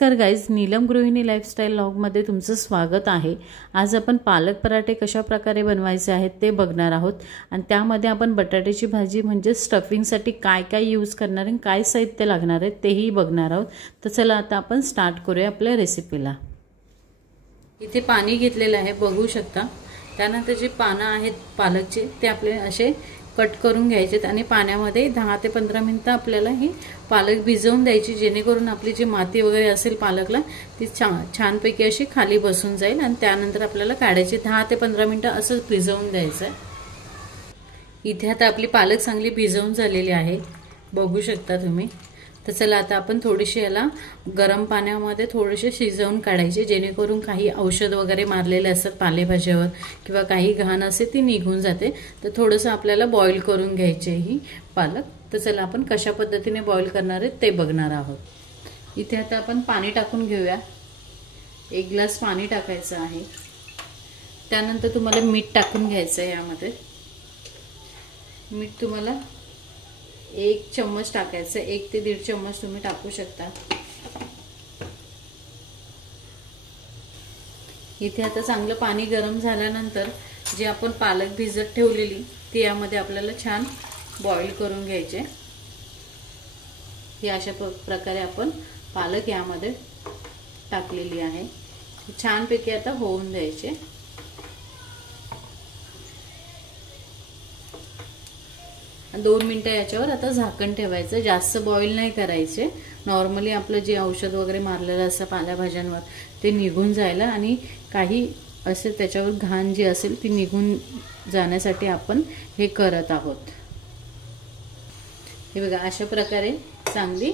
नमस्कार गाईज, नीलम गृहिणी लाईफस्टाईल व्लॉगमध्ये तुमचं स्वागत आहे। आज आपण पालक पराठे कशा प्रकारे बनवायचे आहेत ते बघणार आहोत आणि त्यामध्ये आपण बटाट्याची भाजी म्हणजे स्टफिंगसाठी काय काय यूज करणार आहे, काय साहित्य लागणार आहे तेही बघणार आहोत। तर चला आता आपण स्टार्ट करूया आपल्या रेसिपीला। इथे पाणी घेतलेलं आहे, बघू शकता। त्यानंतर जे पानं आहेत पालकचे ते आपले असे कट करून घ्यायचे आणि पाण्यामध्ये 10 ते 15 मिनिटं आपल्याला ही पालक भिजवून द्यायची, जेणेकरून आपली जी माती वगैरे असेल पालकला ती छानपैकी अशी खाली बसून जाईल आणि त्यानंतर आपल्याला काढायची। 10 ते 15 मिनिटं असंच भिजवून द्यायचं आहे। इथे आता आपली पालक चांगली भिजवून झालेली आहे, बघू शकता तुम्ही। तर चला आता आपण थोडीशी याला गरम पाण्यामध्ये थोडेसे शिजवून काढायचे, जेणेकरून काही औषध वगैरे मारलेले असतात पालेभाज्यावर किंवा काही घाण असे ती निघून जाते। तर थोडंसं आपल्याला बॉईल करून घ्यायचे ही पालक। तर चला आपण कशा पद्धतीने बॉईल करणार आहे ते बघणार आहोत। इथे आता आपण पाणी टाकून घेऊया। 1 ग्लास पाणी टाकायचं आहे। त्यानंतर तुम्हाला मीठ टाकून घ्यायचं आहे। यामध्ये मीठ तुम्हाला 1 चम्मच टाकायचं, 1 ते 1.5 चम्मच तुम्ही टाकू शकता। इथे आता चांगलं पाणी गरम झाल्यानंतर जे आपण पालक भिजत ठेवलेली ती यामध्ये आपल्याला छान बॉईल करून घ्यायचे। ही अशा प्रकारे आपण पालक यामध्ये टाकलेली आहे, छानपैकी आता होऊन द्यायचे। आणि 2 मिनिटं याच्यावर आता झाकण ठेवायचं, जास्त बॉईल नाही करायचे। नॉर्मली आपलं जे औषध वगैरे मारलेलं असतं पालेभाज्यांवर ते निघून जायला आणि काही असे त्याच्यावर घाण जी असेल ती निघून जाण्यासाठी आपण हे करत आहोत। हे बघा, अशा प्रकारे चांगली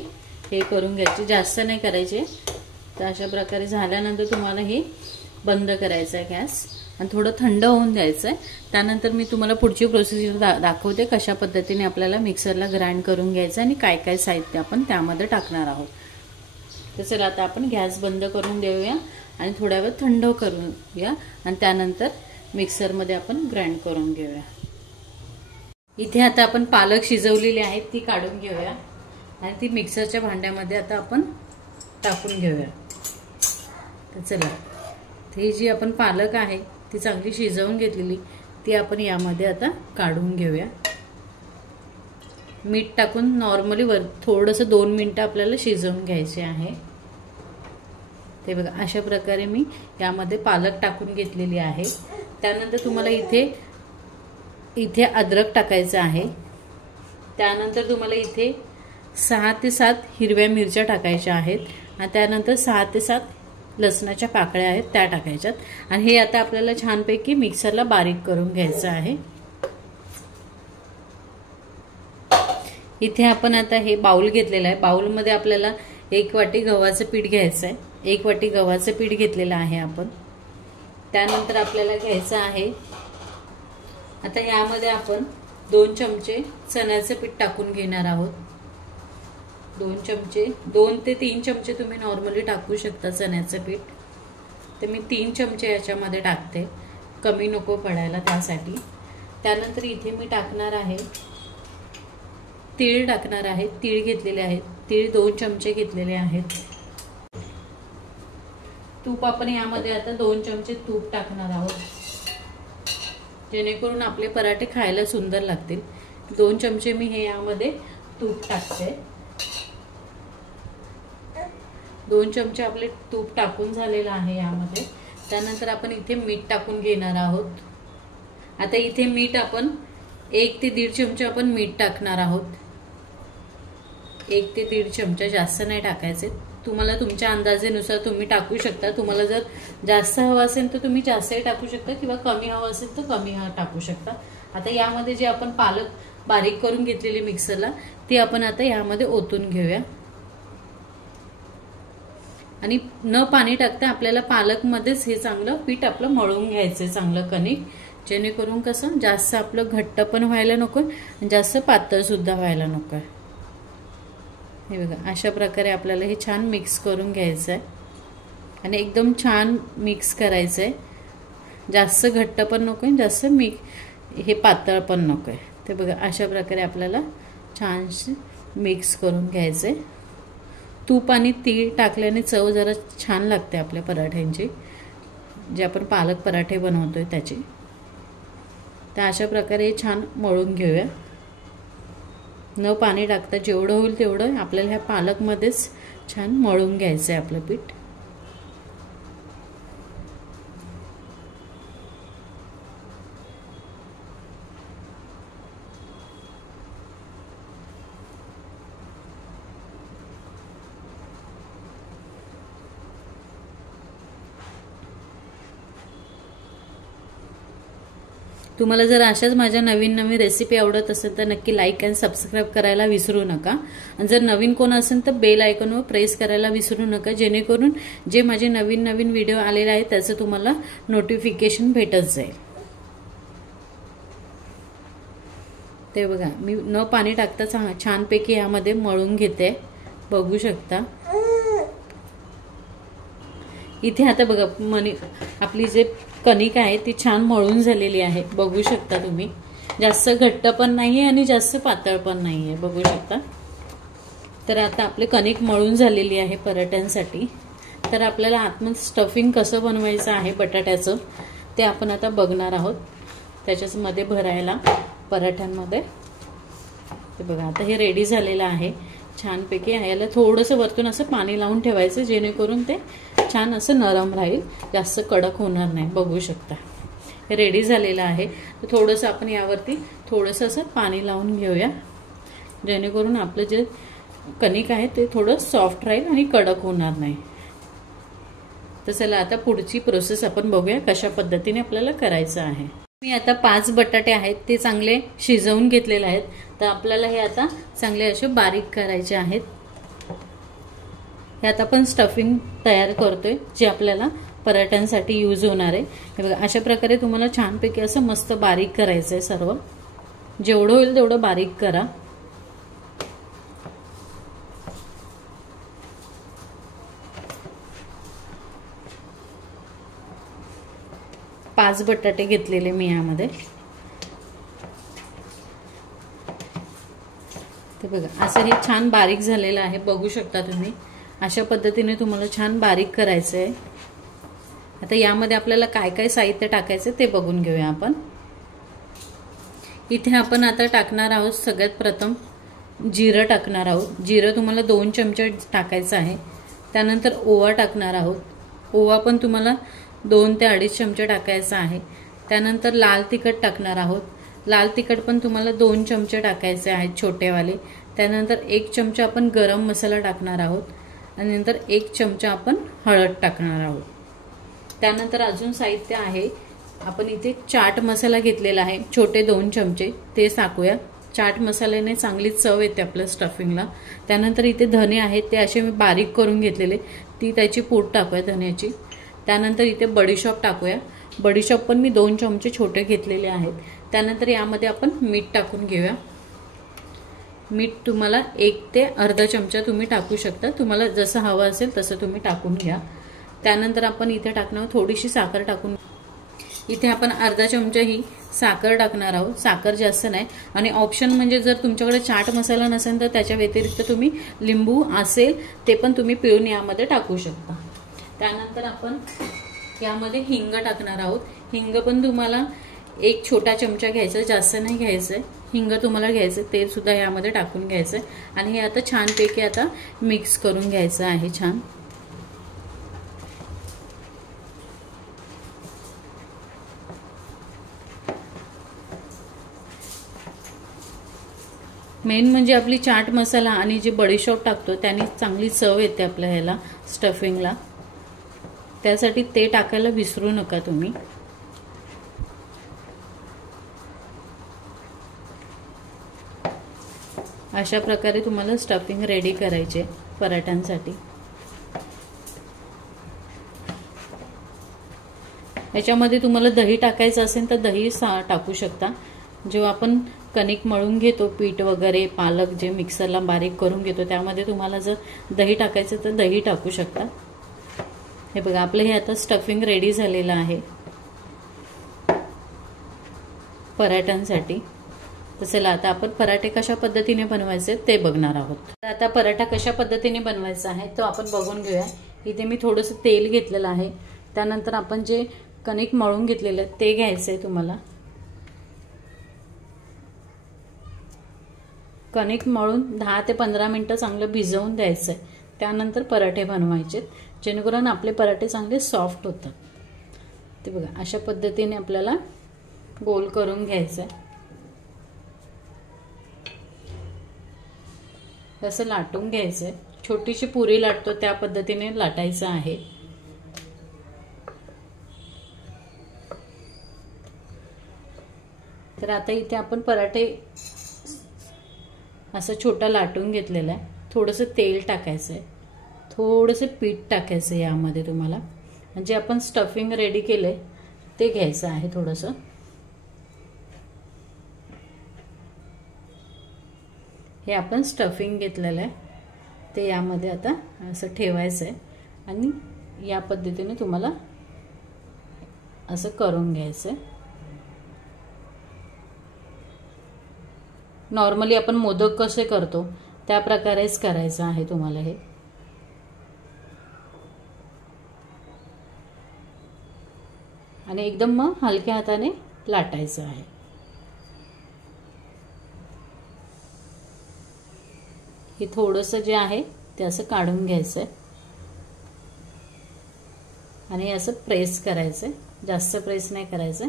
हे करून घ्यायची, जास्त नाही करायचे। तर अशा प्रकारे झाल्यानंतर तुम्हाला हे बंद करायचं आहे गॅस आणि थोडं थंड होऊन द्यायचं आहे। त्यानंतर मी तुम्हाला पुढची प्रोसेस दाखवते, कशा पद्धतीने आपल्याला मिक्सरला ग्राइंड करून घ्यायचं आणि काय काय साहित्य आपण त्यामध्ये टाकणार आहोत। तर चला आता आपण गॅस बंद करून देऊया आणि थोड्या वेळ थंड करूया आणि त्यानंतर मिक्सरमध्ये आपण ग्राइंड करून घेऊया। इथे आता आपण पालक शिजवलेली आहे ती काढून घेऊया आणि ती मिक्सरच्या भांड्यामध्ये आता आपण टाकून घेऊया। तर चला, ही जी आपण पालक आहे ती चांगली शिजवून घेतलेली ती आपण यामध्ये आता काढून घेऊया। मीठ टाकून नॉर्मली थोडंसं 2 मिनिटं आपल्याला शिजवून घ्यायचे आहे। ते बघा, अशा प्रकारे मी यामध्ये पालक टाकून घेतलेली आहे। त्यानंतर तुम्हाला इथे अद्रक टाकायचं आहे। त्यानंतर तुम्हाला इथे 6 ते 7 हिरव्या मिरच्या टाकायच्या आहेत आणि त्यानंतर 6 ते 7 लसणाच्या पाकळ्या आहेत त्या टाकायच्यात आणि हे आता आपल्याला छानपैकी मिक्सरला बारीक करून घ्यायचं आहे। इथे आपण आता हे बाउल घेतलेलं आहे, बाउलमध्ये आपल्याला 1 वाटी गव्हाचं पीठ घ्यायचं आहे। 1 वाटी गव्हाचं पीठ घेतलेलं आहे आपण। त्यानंतर आपल्याला घ्यायचं आहे आता यामध्ये आपण 2 चमचे चण्याचं पीठ टाकून घेणार आहोत। 2 ते 3 चमचे तुम्ही नॉर्मली टाकू शकता चण्याचं पीठ। तर मी 3 चमचे याच्यामध्ये टाकते, कमी नको पडायला त्यासाठी। त्यानंतर इथे मी टाकणार आहे तीळ टाकणार आहे, तीळ घेतलेले आहेत, तीळ 2 चमचे घेतलेले आहेत। तूप आपण यामध्ये आता 2 चमचे तूप टाकणार आहोत, जेणेकरून आपले पराठे खायला सुंदर लागतील। 2 चमचे मी हे यामध्ये तूप टाकते। 2 चमचे आपले तूप टाकून झालेलं आहे यामध्ये। त्यानंतर आपण इथे मीठ टाकून घेणार आहोत। आता इथे मीठ आपण 1 ते 1.5 चमचे आपण मीठ टाकणार आहोत। 1 ते 1.5 चमचा, जास्त नाही टाकायचे। तुम्हाला तुमच्या अंदाजेनुसार तुम्ही टाकू शकता। तुम्हाला जर जास्त हवं असेल तर तुम्ही जास्तही टाकू शकता किंवा कमी हवं असेल तर कमी टाकू शकता। आता यामध्ये जे आपण पालक बारीक करून घेतलेली मिक्सरला ती आपण आता यामध्ये ओतून घेऊया आणि न पाणी टाकता आपल्याला पालकमध्येच हे चांगलं पीठ आपलं मळून घ्यायचं, चांगलं कणिक, जेणेकरून कसं जास्त आपलं घट्ट पण व्हायला नको आणि जास्त पातळ सुद्धा व्हायला नको। हे बघा, अशा प्रकारे आपल्याला हे छान मिक्स करून घ्यायचं आहे आणि एकदम छान मिक्स करायचं आहे। जास्त घट्ट पण नको आहे, जास्त हे पातळ पण नको आहे। ते बघा, अशा प्रकारे आपल्याला छान मिक्स करून घ्यायचं आहे। तूप आणि तीळ टाकल्याने चव जरा छान लागते आपल्या पराठ्यांची, जे आपण पालक पराठे बनवतोय त्याची. तर अशा प्रकारे छान मळून घेऊया, न पाणी टाकता. जेवढं होईल तेवढं आपल्याला ह्या पालकमध्येच छान मळून घ्यायचं आहे आपलं पीठ. तुम्हाला जर अशाच माझ्या नवीन नवीन रेसिपी आवडत असेल तर नक्की लाईक आणि सबस्क्राईब करायला विसरू नका. आणि जर नवीन कोण असेल तर बेल आयकॉनवर प्रेस करायला विसरू नका, जेणेकरून जे माझे नवीन नवीन व्हिडिओ आलेले आहेत त्याचं तुम्हाला नोटिफिकेशन भेटत जाईल. ते बघा मी न पाणी टाकता छानपैकी यामध्ये मळून घेते, बघू शकता. इथे आता बघा आपली जे कणिक आहे ती छान मळून झालेली आहे, बघू शकता तुम्ही. जास्त घट्ट पण नाहीये आणि जास्त पातळ पण नाहीये, बघू शकता. तर आता आपली कणिक मळून झालेली आहे पराठ्यांसाठी. तर आपल्याला आतमध्ये स्टफिंग कसं बनवायचं आहे बटाट्याचं ते आपण आता बघणार आहोत. त्याच्यामध्ये भरायला पराठ्यांमध्ये ते बघा आता हे रेडी झालेलं आहे छानपैकी. याला थोडंसं वरतून असं पाणी लावून ठेवायचं, जेणेकरून ते छान असं नरम राहील, जास्त कडक होणार नाही. बघू शकता हे रेडी झालेलं आहे. तर थोडंसं आपण यावरती थोडंसं असं पाणी लावून घेऊया, जेणेकरून आपलं जे कणिक आहे ते थोडं सॉफ्ट राहील आणि कडक होणार नाही. तर चला आता पुढची प्रोसेस आपण बघूया कशा पद्धतीने आपल्याला करायचं आहे. मी आता 5 बटाटे आहेत ते चांगले शिजवून घेतलेले आहेत. तर आपल्याला हे आता चांगले असे बारीक करायचे आहेत. हे आता आपण स्टफिंग तयार करतोय जे आपल्याला पराठ्यांसाठी यूज होणार आहे. हे बघा अशा प्रकारे तुम्हाला छानपैकी असं मस्त बारीक करायचं आहे. सर्व जेवढं होईल तेवढं बारीक करा. पाच बटाटे घेतलेले मी यामध्ये. ते बघा असं हे छान बारीक झालेलं आहे, बघू शकता तुम्ही. अशा पद्धतीने तुम्हाला छान बारीक करायचं आहे. आता यामध्ये आपल्याला काय काय साहित्य टाकायचं ते बघून घेऊया आपण. इथे आपण आता टाकणार आहोत सगळ्यात प्रथम जिरं टाकणार आहोत. जिरं तुम्हाला 2 चमचे टाकायचं आहे. त्यानंतर ओवा टाकणार आहोत. ओवा पण तुम्हाला 2 ते 2.5 चमचे टाकायचा आहे. त्यानंतर लाल तिखट टाकणार आहोत. लाल तिखट पण तुम्हाला 2 चमचे टाकायचे आहेत छोटेवाले. त्यानंतर 1 चमचा आपण गरम मसाला टाकणार आहोत आणि नंतर 1 चमचा आपण हळद टाकणार आहोत. त्यानंतर अजून साहित्य आहे, आपण इथे चाट मसाला घेतलेला आहे छोटे 2 चमचे, ते टाकूया. चाट मसाल्याने चांगली चव येते आपल्या स्टफिंगला. त्यानंतर इथे धने आहेत ते असे मी बारीक करून घेतलेले, ती त्याची पूड टाकूया धन्याची. त्यानंतर इथे बडीशॉप टाकूया. बडीशॉप पण मी 2 चमचे छोटे घेतलेले आहेत. त्यानंतर यामध्ये आपण मीठ टाकून घेऊया. मीठ तुम्हाला 1 ते अर्धा चमचा तुम्ही टाकू शकता, तुम्हाला जसं हवं असेल तसं तुम्ही टाकून घ्या. त्यानंतर आपण इथे टाकणार थोडीशी साखर टाकून. इथे आपण अर्धा चमचा ही साखर टाकणार आहोत, साखर जास्त नाही. आणि ऑप्शन म्हणजे जर तुमच्याकडे चाट मसाला नसेल तर त्याच्या व्यतिरिक्त तुम्ही लिंबू असेल ते पण तुम्ही पिळून यामध्ये टाकू शकता. त्यानंतर आपण यामध्ये हिंग टाकणार आहोत. हिंग पण तुम्हाला 1 छोटा चमचा घ्यायचा, जास्त नाही घ्यायचंय. हिंग तुम्हाला घ्यायचं ते सुद्धा यामध्ये टाकून घ्यायचंय आणि हे आता छानपैकी आता मिक्स करून घ्यायचं आहे छान. मेन म्हणजे आपली चाट मसाला आणि जे बडीशॉप टाकतो त्याने चांगली चव येते आपल्या ह्याला स्टफिंगला. त्यासाठी ते टाकायला विसरू नका तुम्ही. अशा प्रकारे तुम्हाला स्टफिंग रेडी करायचे पराठ्यांसाठी. याच्यामध्ये तुम्हाला दही टाकायचं असेल तर दही टाकू शकता. जेव्हा आपण कणिक मळून घेतो पीठ वगैरे, पालक जे मिक्सरला बारीक करून घेतो, त्यामध्ये तुम्हाला जर दही टाकायचं तर दही टाकू शकता. हे बघा आपलं हे आता स्टफिंग रेडी झालेलं आहे पराठ्यांसाठी. तर चला आता आपण पराठे कशा पद्धतीने बनवायचे ते बघणार आहोत। तर आता पराठा कशा पद्धतीने बनवायचा आहे तो आपण बघून घेऊया। इथे मी थोडंसं तेल घेतलेलं आहे, त्यानंतर आपण जे कणिक मळून घेतलेलं आहे ते घ्यायचं आहे तुम्हाला। कणिक मळून 10 ते 15 मिनिटं चांगलं भिजवून द्यायचं आहे, त्यानंतर पराठे बनवायचे जेणेकरून आपले पराठे चांगले सॉफ्ट होतात। ते बघा अशा पद्धतीने आपल्याला गोल करून घ्यायचं आहे, असं लाटून घ्यायचं आहे। छोटीशी पुरी लाटतो त्या पद्धतीने लाटायचं आहे। तर आता इथे आपण पराठे असं छोटा लाटून घेतलेला आहे। थोडंसं तेल टाकायचं आहे, थोडंसं पीठ टाकायचं आहे यामध्ये तुम्हाला, म्हणजे आपण स्टफिंग रेडी केलंय ते घ्यायचं आहे थोडंसं। हे आपण स्टफिंग घेतलेलं आहे ते यामध्ये आता असं ठेवायचं आहे आणि या पद्धतीने तुम्हाला असं करून घ्यायचं आहे। नॉर्मली आपण मोदक कसे करतो त्या प्रकारेच करायचं आहे तुम्हाला हे। आणि एकदम मग हलक्या हाताने लाटायचं आहे। हे थोडंसं जे आहे ते असं काढून घ्यायचं आहे आणि असं प्रेस करायचं, जास्त प्रेस नाही करायचं।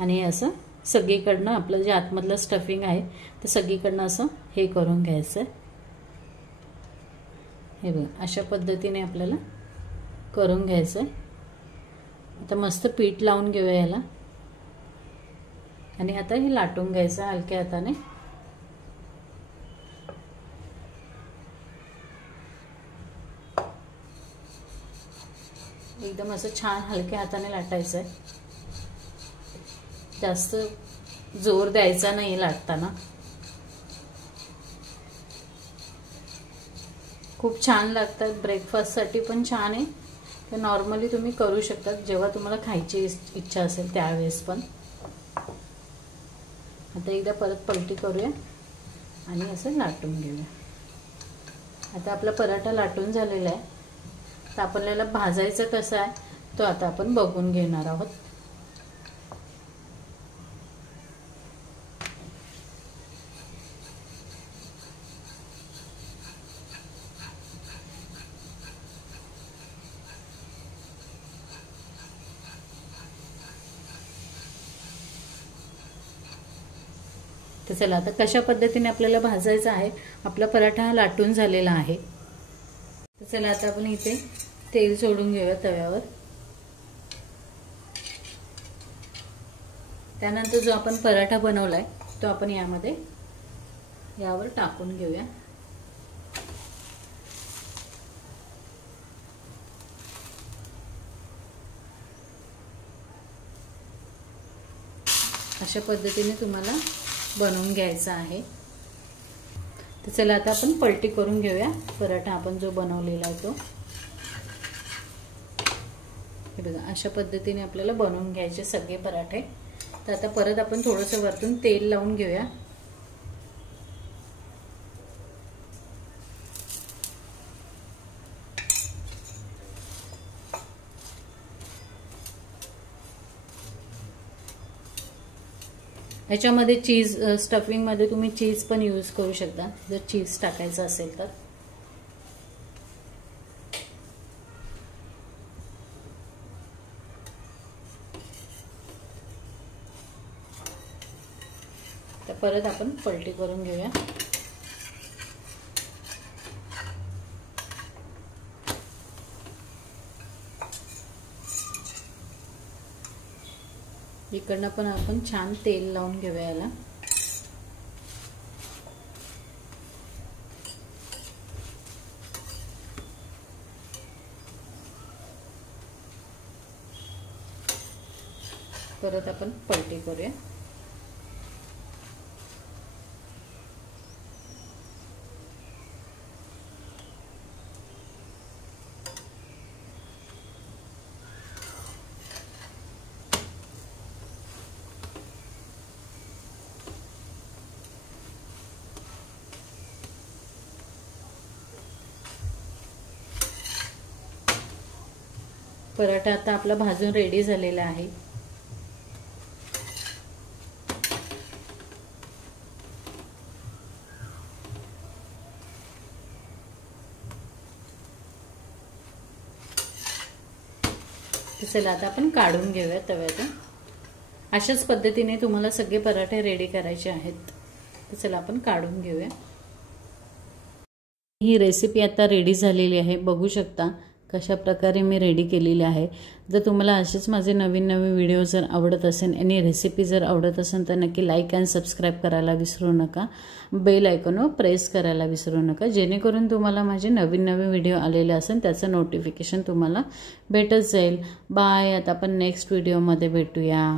आणि असं सगळीकडनं आपलं जे आतमधलं स्टफिंग आहे ते सगळीकडनं असं हे करून घ्यायचं। हे बघा अशा पद्धतीने आपल्याला करून घ्यायचं। आता मस्त पीठ लावून घेऊया याला आणि आता हे लाटून घ्यायचं हलक्या हाताने। एकदम असं छान हलक्या हाताने लाटायचं आहे, जास्त जोर द्यायचा नाही लाटताना। खूप छान लागतात, ब्रेकफास्टसाठी पण छान आहे। तर नॉर्मली तुम्ही करू शकता जेव्हा तुम्हाला खायची इच्छा असेल त्यावेळेस पण। आता एकदा परत पलटी करूया आणि असं लाटून घेऊया। आता आपला पराठा लाटून झालेला आहे, तर आपल्याला भाजायचं कसं आहे तो आता आपण बघून घेणार आहोत। तर चला आता कशा पद्धतीने आपल्याला भाजायचं आहे। आपला पराठा लाटून झालेला आहे, तर चला आता आपण इथे तेल सोडून घेऊया तव्यावर। त्यानंतर जो आपण पराठा बनवलाय तो आपण यावर टाकून घेऊया। अशा पद्धतीने तुम्हाला बनवून घ्यायचा आहे। तर चला आता आपण पलटी करून घेऊया पराठा आपण जो बनवलेला आहे तो। हे बघा अशा पद्धतीने आपल्याला बनवून घ्यायचे सगळे पराठे। तर आता परत आपण थोडंसं वरतून तेल लावून घेऊया। याच्यामध्ये चीज स्टफिंग मध्ये तुम्ही चीज पण यूज करू शकता जर चीज टाकायचं असेल तर। तर परत आपण पलटी करून घेऊया। इकडनं पण आपण छान तेल लावून घेऊया याला। परत आपण पलटी करूया। पराठा आता आपला भाजून रेडी झालेला आहे। चला आता आपण काढून घेऊया तव्यातून। अशाच पद्धतीने तुम्हाला सगळे पराठे रेडी करायचे आहेत। तर चला आपण काढून घेऊया। ही रेसिपी आता रेडी झालेली आहे, बघू शकता कशा प्रकारे मी रेडी केलेली आहे। जर तुम्हाला असेच माझे नवीन व्हिडिओ जर आवडत असेल आणि रेसिपी जर आवडत असेल तर नक्की लाईक आणि सबस्क्राइब करायला विसरू नका। बेल आयकॉनवर प्रेस करायला विसरू नका, जेणेकरून तुम्हाला माझे नवीन व्हिडिओ आलेले असेल त्याचं नोटिफिकेशन तुम्हाला भेटत जाईल। बाय, आता आपण नेक्स्ट व्हिडिओमध्ये भेटूया।